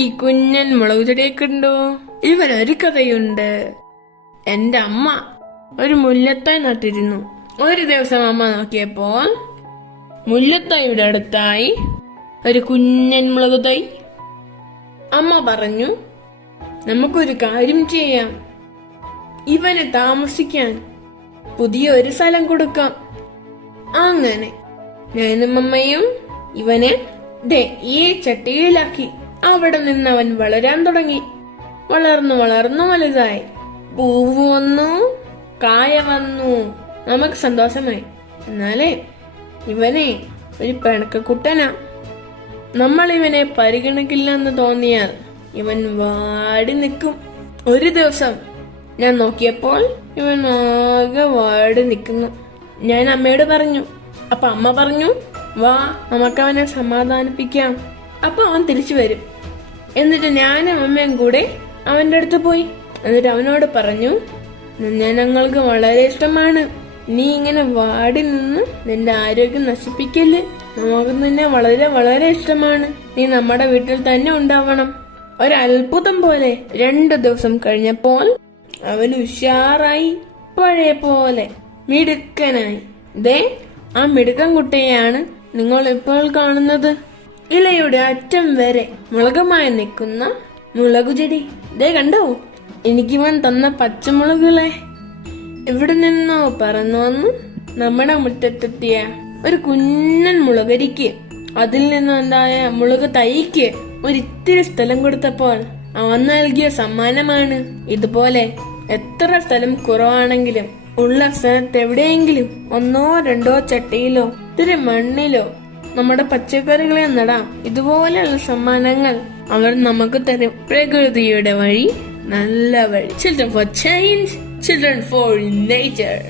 ഈ കുഞ്ഞൻ മുളക് ചെടിയൊക്കെ ഉണ്ടോ? ഇവനൊരു കഥയുണ്ട്. എന്റെ അമ്മ ഒരു മുല്ലത്തൈ നട്ടിരുന്നു. ഒരു ദിവസം അമ്മ നോക്കിയപ്പോൾ മുല്ലത്തൈയുടെ അടുത്തായി ഒരു കുഞ്ഞൻ മുളക് തൈ. അമ്മ പറഞ്ഞു, നമുക്കൊരു കാര്യം ചെയ്യാം, ഇവന് താമസിക്കാൻ പുതിയ ഒരു സ്ഥലം കൊടുക്കാം. അങ്ങനെ ഞാനും അമ്മയും ഇവനെ ഈ ചട്ടിയിലാക്കി. അവിടെ നിന്ന് അവൻ വളരാൻ തുടങ്ങി. വളർന്നു വളർന്നു വലുതായി. പൂവ് വന്നു, കായ വന്നു. നമുക്ക് സന്തോഷമായി. എന്നാലേ ഇവനെ ഒരു പിണക്കക്കുട്ടനാ. നമ്മൾ ഇവനെ പരിഗണിക്കില്ലെന്ന് തോന്നിയാൽ ഇവൻ വാടി നിൽക്കും. ഒരു ദിവസം ഞാൻ നോക്കിയപ്പോൾ ഇവൻ ആകെ വാടി നിൽക്കുന്നു. ഞാൻ അമ്മയോട് പറഞ്ഞു. അപ്പൊ അമ്മ പറഞ്ഞു, വാ നമുക്കവനെ സമാധാനിപ്പിക്കാം, അപ്പൊ അവൻ തിരിച്ചു വരും. എന്നിട്ട് ഞാനും അമ്മയും കൂടെ അവന്റെ അടുത്ത് പോയി. എന്നിട്ട് അവനോട് പറഞ്ഞു, ഞങ്ങൾക്ക് വളരെ ഇഷ്ടമാണ്, നീ ഇങ്ങനെ വാടി നിന്ന് നിന്റെ ആരോഗ്യം നശിപ്പിക്കല്. നമുക്ക് നിന്നെ വളരെ വളരെ ഇഷ്ടമാണ്. നീ നമ്മുടെ വീട്ടിൽ തന്നെ ഉണ്ടാവണം. ഒരത്ഭുതം പോലെ 2 ദിവസം കഴിഞ്ഞപ്പോൾ അവൻ ഉഷാറായി, പഴയ പോലെ മിടുക്കനായി. ആ മിടുക്കൻ കുട്ടിയെയാണ് നിങ്ങൾ ഇപ്പോൾ കാണുന്നത്. ഇലയുടെ അറ്റം വരെ മുളകുമായി നിൽക്കുന്ന മുളകുചെടി. കണ്ടോ, എനിക്കിവൻ തന്ന പച്ചമുളകുകളെ. എവിടെ നിന്നോ പറന്നു വന്ന് നമ്മുടെ മുറ്റത്തെത്തിയ ഒരു കുഞ്ഞൻ മുളകരിക്ക്, അതിൽ നിന്നുണ്ടായ മുളക് തൈക്ക് ഒരിത്തിരി സ്ഥലം കൊടുത്തപ്പോൾ അവൻ നൽകിയ സമ്മാനമാണ്. ഇതുപോലെ എത്ര സ്ഥലം കുറവാണെങ്കിലും ഉള്ള സ്ഥലത്ത് എവിടെയെങ്കിലും 1 2 ചട്ടിയിലോ ഇത്തിരി മണ്ണിലോ നമ്മുടെ പച്ചക്കറികളെ നടാം. ഇതുപോലെയുള്ള സമ്മാനങ്ങൾ അവർ നമുക്ക് തരും. പ്രകൃതിയുടെ വഴി, നല്ല വഴി. Children for change, children for nature.